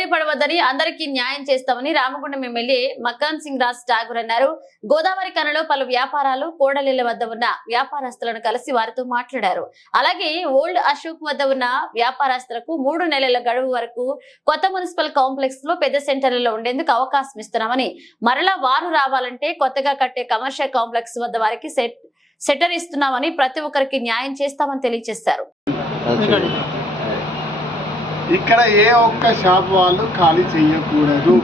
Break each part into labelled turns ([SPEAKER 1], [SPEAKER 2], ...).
[SPEAKER 1] వద్దని అందరికీ న్యాయం చేస్తామని రామగుండం ఎమ్మెల్యే మక్కాన్ సింగ్ రాజ్ ఠాగూర్ అన్నారు. గోదావరి కనలో పలు వ్యాపారాలు కోడలిల వద్ద ఉన్న వ్యాపారస్తులను కలిసి వారితో మాట్లాడారు. అలాగే ఓల్డ్ అశోక్ వద్ద ఉన్న వ్యాపారస్తులకు మూడు నెలల గడువు వరకు కొత్త మున్సిపల్ కాంప్లెక్స్లో పెద్ద సెంటర్లలో ఉండేందుకు అవకాశం ఇస్తున్నామని మరలా వారు రావాలంటే కొత్తగా కట్టే కమర్షియల్ కాంప్లెక్స్ వద్ద వారికి సెట్ సెటర్ ఇస్తున్నామని ప్రతి ఒక్కరికి న్యాయం చేస్తామని తెలియజేశారు.
[SPEAKER 2] ఇక్కడ ఏ ఒక్క షాప్ వాళ్ళు ఖాళీ చేయకూడదు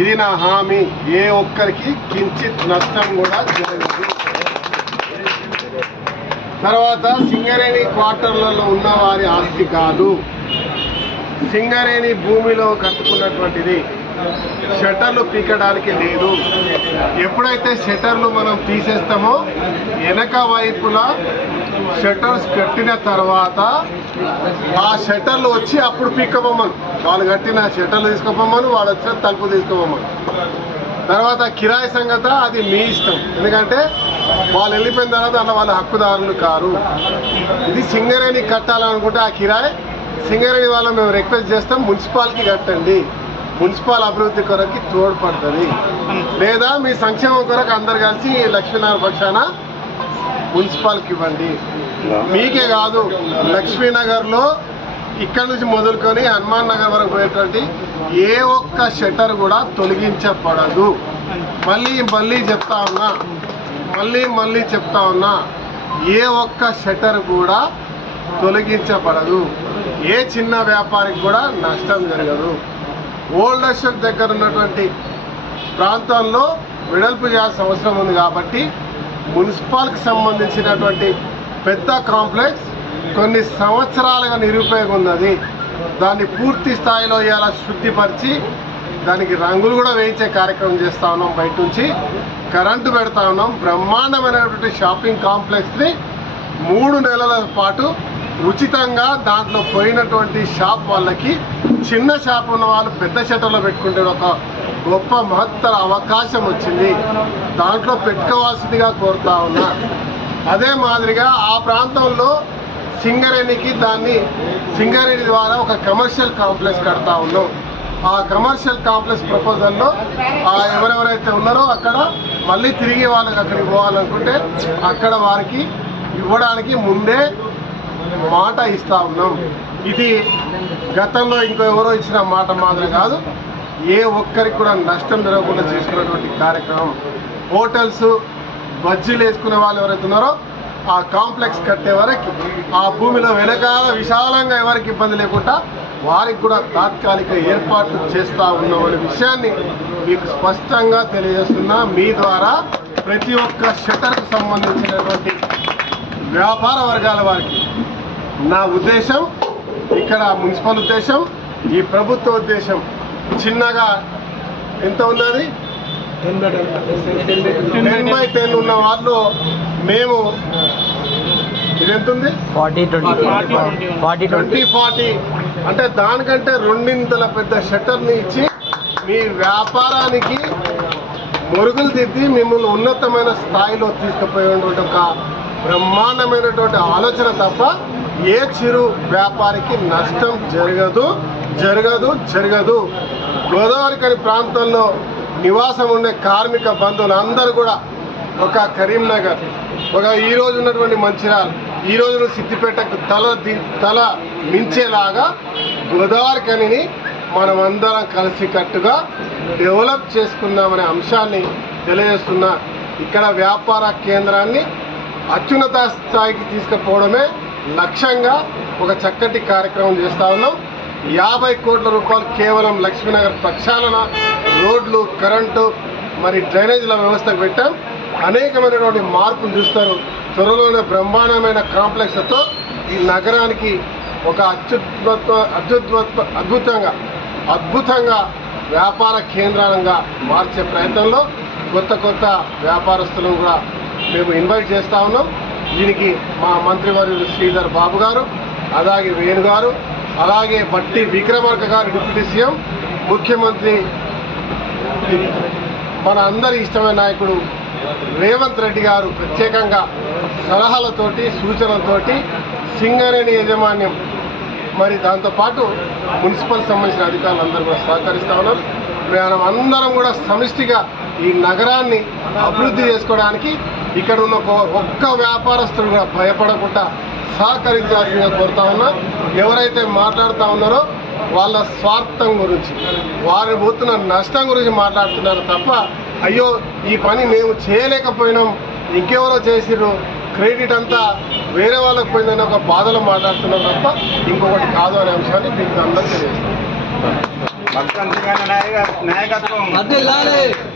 [SPEAKER 2] ఇది నా హామీ. ఏ ఒక్కరికి కించిత్ నష్టం కూడా జరగదు. తర్వాత సింగరేణి క్వార్టర్లలో ఉన్న వారి ఆస్తి కాదు. సింగరేణి భూమిలో కట్టుకున్నటువంటిది. షట్టర్లు పీకడానికి లేదు. ఎప్పుడైతే షట్టర్లు మనం తీసేస్తామో వెనక వైపులా షట్టర్స్ కట్టిన తర్వాత ఆ షట్టర్లు వచ్చి అప్పుడు పీక్కపోమను. వాళ్ళు కట్టిన షట్టర్లు తీసుకోపోమను వాళ్ళు వచ్చిన తలుపు తీసుకోపోమను. తర్వాత కిరాయి సంగత అది మీ ఇష్టం. ఎందుకంటే వాళ్ళు వెళ్ళిపోయిన తర్వాత అలా వాళ్ళ హక్కుదారులు కారు. ఇది సింగరేణి కట్టాలనుకుంటే ఆ కిరాయి సింగరేణి వాళ్ళ మేము రిక్వెస్ట్ చేస్తాం మున్సిపాలిటీ కట్టండి. మున్సిపల్ అభివృద్ధి కొరకు తోడ్పడుతుంది. లేదా మీ సంక్షేమం కొరకు అందరు కలిసి లక్ష్మీనారాయణ పక్షాన మున్సిపాల్కి ఇవ్వండి. మీకే కాదు లక్ష్మీనగర్లో ఇక్కడ నుంచి మొదలుకొని హనుమాన్ నగర్ వరకు పోయేటువంటి ఏ ఒక్క షట్టర్ కూడా తొలగించబడదు. మళ్ళీ మళ్ళీ చెప్తా ఉన్నా మళ్ళీ మళ్ళీ చెప్తా ఉన్నా ఏ ఒక్క షట్టర్ కూడా తొలగించబడదు. ఏ చిన్న వ్యాపారికి కూడా నష్టం జరగదు. ఓల్డ్ అశోక్ దగ్గర ఉన్నటువంటి ప్రాంతంలో వెడల్పు చేయాల్సిన అవసరం ఉంది కాబట్టి మున్సిపాల్కి సంబంధించినటువంటి పెద్ద కాంప్లెక్స్ కొన్ని సంవత్సరాలుగా నిరుపయోగం ఉన్నది దాన్ని పూర్తి స్థాయిలో ఇలా శుద్ధిపరిచి దానికి రంగులు కూడా వేయించే కార్యక్రమం చేస్తా ఉన్నాం బయట నుంచి. కరెంటు పెడతా ఉన్నాం. బ్రహ్మాండమైనటువంటి షాపింగ్ కాంప్లెక్స్ని మూడు నెలల పాటు ఉచితంగా దాంట్లో పోయినటువంటి షాప్ వాళ్ళకి చిన్న షాప్ ఉన్న వాళ్ళు పెద్ద షటర్లో పెట్టుకుంటే ఒక గొప్ప మహత్తర అవకాశం వచ్చింది. దాంట్లో పెట్టుకోవాల్సిందిగా కోరుతా ఉన్నా. అదే మాదిరిగా ఆ ప్రాంతంలో సింగరేణికి దాన్ని సింగరేణి ద్వారా ఒక కమర్షియల్ కాంప్లెక్స్ కడతా ఉన్నాం. ఆ కమర్షియల్ కాంప్లెక్స్ ప్రపోజల్లో ఆ ఎవరెవరైతే ఉన్నారో అక్కడ మళ్ళీ తిరిగి వాళ్ళకి అక్కడికి పోవాలనుకుంటే అక్కడ వారికి ఇవ్వడానికి ముందే మాట ఇస్తా ఉన్నాం. ఇది గతంలో ఇంకో ఎవరో ఇచ్చిన మాట మాత్రం కాదు. ఏ ఒక్కరికి కూడా నష్టం జరగకుండా చేసుకున్నటువంటి కార్యక్రమం. హోటల్స్ బజ్జీలు వేసుకునే వాళ్ళు ఎవరైతే ఉన్నారో ఆ కాంప్లెక్స్ కట్టే వరకు ఆ భూమిలో వెనకాల విశాలంగా ఎవరికి ఇబ్బంది లేకుండా వారికి కూడా తాత్కాలిక ఏర్పాట్లు చేస్తూ ఉన్నామనే విషయాన్ని మీకు స్పష్టంగా తెలియజేస్తున్నా. మీ ద్వారా ప్రతి ఒక్క షటర్కు సంబంధించినటువంటి వ్యాపార వర్గాల వారికి నా ఉద్దేశం ఇక్కడ మున్సిపల్ ఉద్దేశం ఈ ప్రభుత్వ ఉద్దేశం చిన్నగా ఎంత ఉన్నది? టెన్ బై టెన్ ఉన్న వాళ్ళు మేము ఇది ఎంత ఉంది
[SPEAKER 3] forty twenty forty
[SPEAKER 2] twenty forty. అంటే దానికంటే రెండింతల పెద్ద షట్టర్ని ఇచ్చి మీ వ్యాపారానికి మొరుగులు దిద్ది మిమ్మల్ని ఉన్నతమైన స్థాయిలో తీసుకుపోయేటువంటి ఒక బ్రహ్మాండమైనటువంటి ఆలోచన తప్ప ఏ చిరు వ్యాపారికి నష్టం జరగదు జరగదు జరగదు. గోదావరి కని ప్రాంతంలో నివాసం ఉండే కార్మిక బంధువులందరూ కూడా ఒక కరీంనగర్ ఒక ఈరోజు ఉన్నటువంటి మంచిర్యాల ఈ రోజు సిద్దిపేటకు తల ది- తల మించేలాగా గోదావరి కనిని మనమందరం కలిసికట్టుగా డెవలప్ చేసుకుందామనే అంశాన్ని తెలియజేస్తున్నా. ఇక్కడ వ్యాపార కేంద్రాన్ని అత్యున్నత స్థాయికి తీసుకుపోవడమే లక్ష్యంగా ఒక చక్కటి కార్యక్రమం చేస్తా ఉన్నాం. యాభై కోట్ల రూపాయలు కేవలం లక్ష్మీనగర్ ప్రక్షాళన రోడ్లు కరెంటు మరి డ్రైనేజీల వ్యవస్థకు పెట్టాం. అనేకమైనటువంటి మార్పులు చూస్తారు. త్వరలోనే బ్రహ్మాండమైన కాంప్లెక్స్తో ఈ నగరానికి ఒక అత్యుద్భుత అత్యుద్భుత అద్భుతంగా అద్భుతంగా వ్యాపార కేంద్రంగా మార్చే ప్రయత్నంలో కొత్త కొత్త వ్యాపారస్తులను కూడా మేము ఇన్వైట్ చేస్తా ఉన్నాం. దీనికి మా మంత్రివర్యులు శ్రీధర్ బాబు గారు అలాగే వేణు గారు అలాగే బట్టి విక్రమార్క గారు డిప్యూటీ సీఎం ముఖ్యమంత్రి మన అందరి ఇష్టమైన నాయకుడు రేవంత్ రెడ్డి గారు ప్రత్యేకంగా సలహాలతోటి సూచనలతోటి సింగరేణి యాజమాన్యం మరి దాంతోపాటు మున్సిపల్ సంబంధించిన అధికారులు అందరూ కూడా సహకరిస్తా ఉన్నారు. మనం అందరం కూడా సమిష్టిగా ఈ నగరాన్ని అభివృద్ధి చేసుకోవడానికి ఇక్కడ ఉన్న ఒక్క- ఒక్క వ్యాపారస్తులు కూడా భయపడకుండా సహకరించాల్సిందిగా కోరుతా ఉన్నా. ఎవరైతే మాట్లాడుతూ ఉన్నారో వాళ్ళ స్వార్థం గురించి వారు పోతున్న నష్టం గురించి మాట్లాడుతున్నారు తప్ప అయ్యో ఈ పని మేము చేయలేకపోయినాం ఇంకెవరో చేసిర్రు క్రెడిట్ అంతా వేరే వాళ్ళకి పోయిందని ఒక బాధలో మాట్లాడుతున్నారు తప్ప ఇంకొకటి కాదు అనే అంశాన్ని మీకు అందరికీ తెలియజేస్తాను.